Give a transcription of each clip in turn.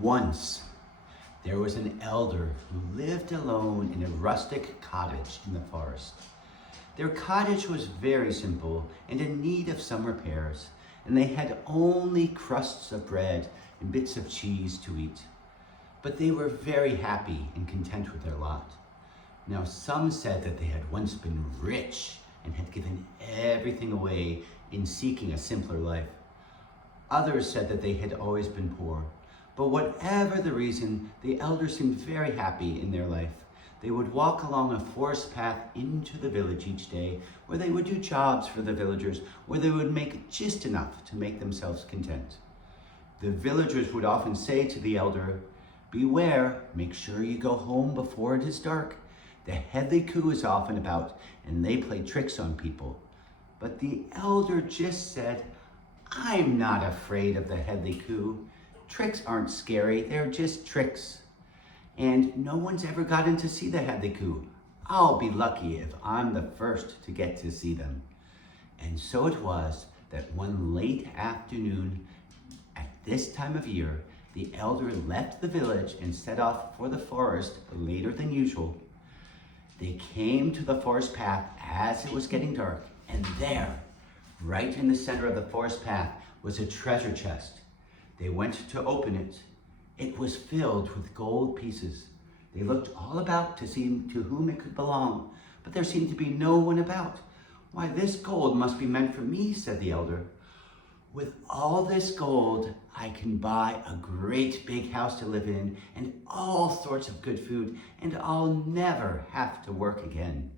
Once, there was an elder who lived alone in a rustic cottage in the forest. Their cottage was very simple and in need of some repairs, and they had only crusts of bread and bits of cheese to eat. But they were very happy and content with their lot. Now, some said that they had once been rich and had given everything away in seeking a simpler life. Others said that they had always been poor. But whatever the reason, the elders seemed very happy in their life. They would walk along a forest path into the village each day, where they would do jobs for the villagers, where they would make just enough to make themselves content. The villagers would often say to the elder, "Beware, make sure you go home before it is dark. The hedley is often about, and they play tricks on people." But the elder just said, "I'm not afraid of the hedley. Tricks aren't scary, they're just tricks. And no one's ever gotten to see the hedley. I'll be lucky if I'm the first to get to see them." And so it was that one late afternoon, at this time of year, the elder left the village and set off for the forest later than usual. They came to the forest path as it was getting dark, and there, right in the center of the forest path, was a treasure chest. They went to open it. It was filled with gold pieces. They looked all about to see to whom it could belong, but there seemed to be no one about. "Why, this gold must be meant for me," said the elder. "With all this gold, I can buy a great big house to live in and all sorts of good food, and I'll never have to work again."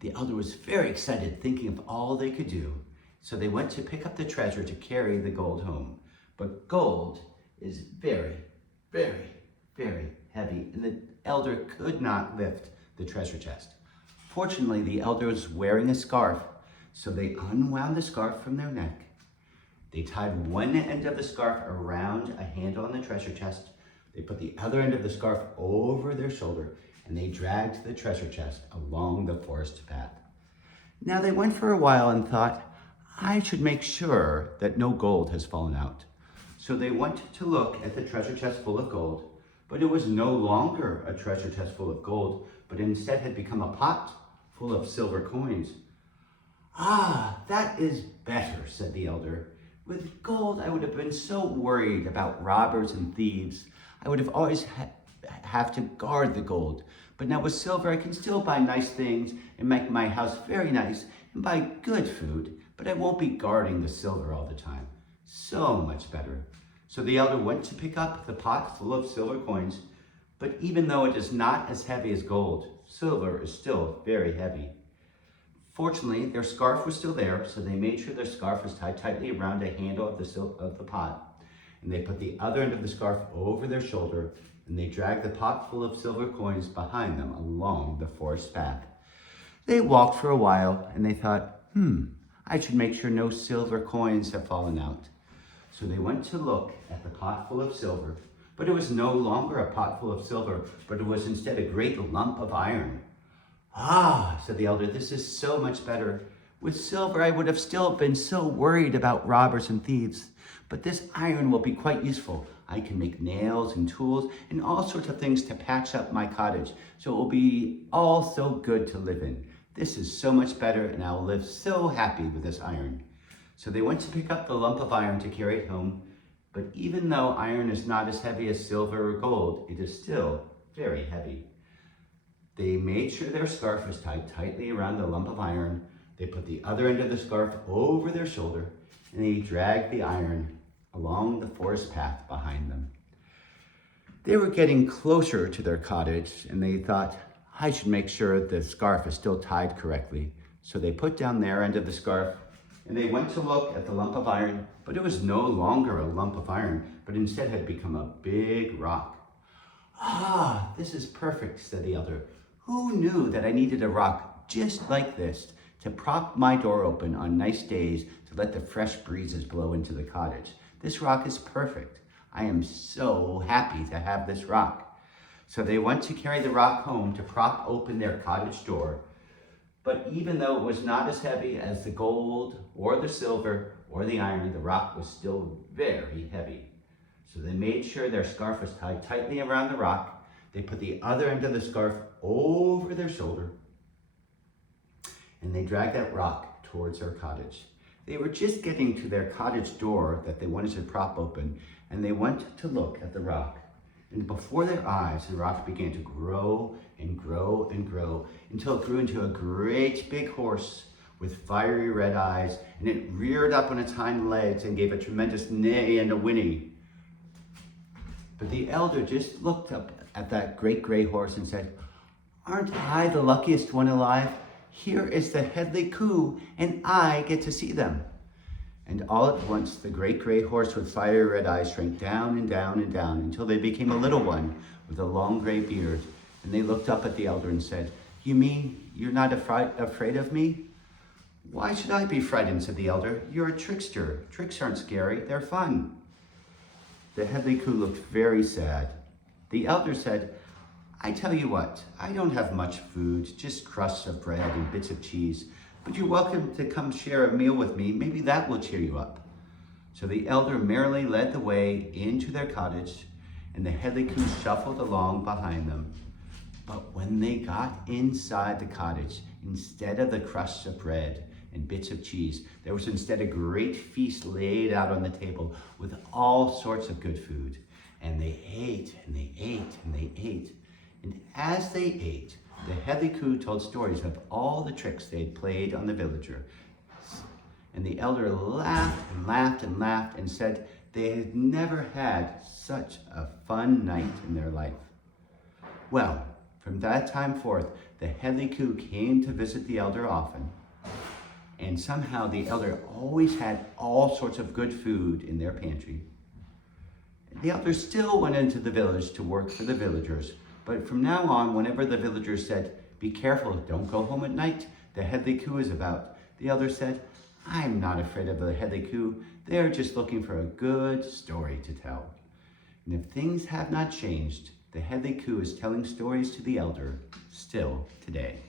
The elder was very excited, thinking of all they could do. So they went to pick up the treasure to carry the gold home. But gold is very, very, very heavy, and the elder could not lift the treasure chest. Fortunately, the elder was wearing a scarf, so they unwound the scarf from their neck. They tied one end of the scarf around a handle on the treasure chest. They put the other end of the scarf over their shoulder, and they dragged the treasure chest along the forest path. Now they went for a while and thought, "I should make sure that no gold has fallen out." So they went to look at the treasure chest full of gold, but it was no longer a treasure chest full of gold, but instead had become a pot full of silver coins. "Ah, that is better," said the elder. "With gold, I would have been so worried about robbers and thieves. I would have always have to guard the gold. But now with silver, I can still buy nice things and make my house very nice and buy good food, but I won't be guarding the silver all the time. So much better." So the elder went to pick up the pot full of silver coins, but even though it is not as heavy as gold, silver is still very heavy. Fortunately, their scarf was still there, so they made sure their scarf was tied tightly around a handle of the pot, and they put the other end of the scarf over their shoulder, and they dragged the pot full of silver coins behind them along the forest path. They walked for a while, and they thought, I should make sure no silver coins have fallen out. So they went to look at the pot full of silver, but it was no longer a pot full of silver, but it was instead a great lump of iron. "Ah," said the elder, "this is so much better. With silver, I would have still been so worried about robbers and thieves, but this iron will be quite useful. I can make nails and tools and all sorts of things to patch up my cottage, so it will be all so good to live in. This is so much better, and I will live so happy with this iron." So they went to pick up the lump of iron to carry it home, but even though iron is not as heavy as silver or gold, it is still very heavy. They made sure their scarf was tied tightly around the lump of iron. They put the other end of the scarf over their shoulder, and they dragged the iron along the forest path behind them. They were getting closer to their cottage, and they thought, "I should make sure the scarf is still tied correctly." So they put down their end of the scarf, and they went to look at the lump of iron, but it was no longer a lump of iron, but instead had become a big rock. "Ah, this is perfect," said the elder. "Who knew that I needed a rock just like this to prop my door open on nice days to let the fresh breezes blow into the cottage? This rock is perfect. I am so happy to have this rock." So they went to carry the rock home to prop open their cottage door. But even though it was not as heavy as the gold or the silver or the iron, the rock was still very heavy. So they made sure their scarf was tied tightly around the rock. They put the other end of the scarf over their shoulder, and they dragged that rock towards their cottage. They were just getting to their cottage door that they wanted to prop open, and they went to look at the rock. And before their eyes, the rock began to grow and grow and grow until it grew into a great big horse with fiery red eyes, and it reared up on its hind legs and gave a tremendous neigh and a whinny. But the elder just looked up at that great gray horse and said, "Aren't I the luckiest one alive? Here is the Hedley Coo, and I get to see them." And all at once, the great gray horse with fiery red eyes shrank down and down and down until they became a little one with a long gray beard. And they looked up at the elder and said, "You mean you're not afraid of me?" "Why should I be frightened?" said the elder. "You're a trickster. Tricks aren't scary, they're fun." The Hedley Coo looked very sad. The elder said, "I tell you what, I don't have much food, just crusts of bread and bits of cheese. But you're welcome to come share a meal with me. Maybe that will cheer you up." So the elder merrily led the way into their cottage, and the Hedley Coo shuffled along behind them. But when they got inside the cottage, instead of the crusts of bread and bits of cheese, there was instead a great feast laid out on the table with all sorts of good food. And they ate, and they ate, and they ate. And as they ate, the Hedley Coo told stories of all the tricks they had played on the villager. And the elder laughed and laughed and laughed and said they had never had such a fun night in their life. Well, from that time forth, the Hedley Coo came to visit the elder often. And somehow the elder always had all sorts of good food in their pantry. The elder still went into the village to work for the villagers. But from now on, whenever the villagers said, "Be careful, don't go home at night, the Hedley Coo is about," the elder said, "I'm not afraid of the Hedley Coo. They're just looking for a good story to tell." And if things have not changed, the Hedley Coo is telling stories to the elder still today.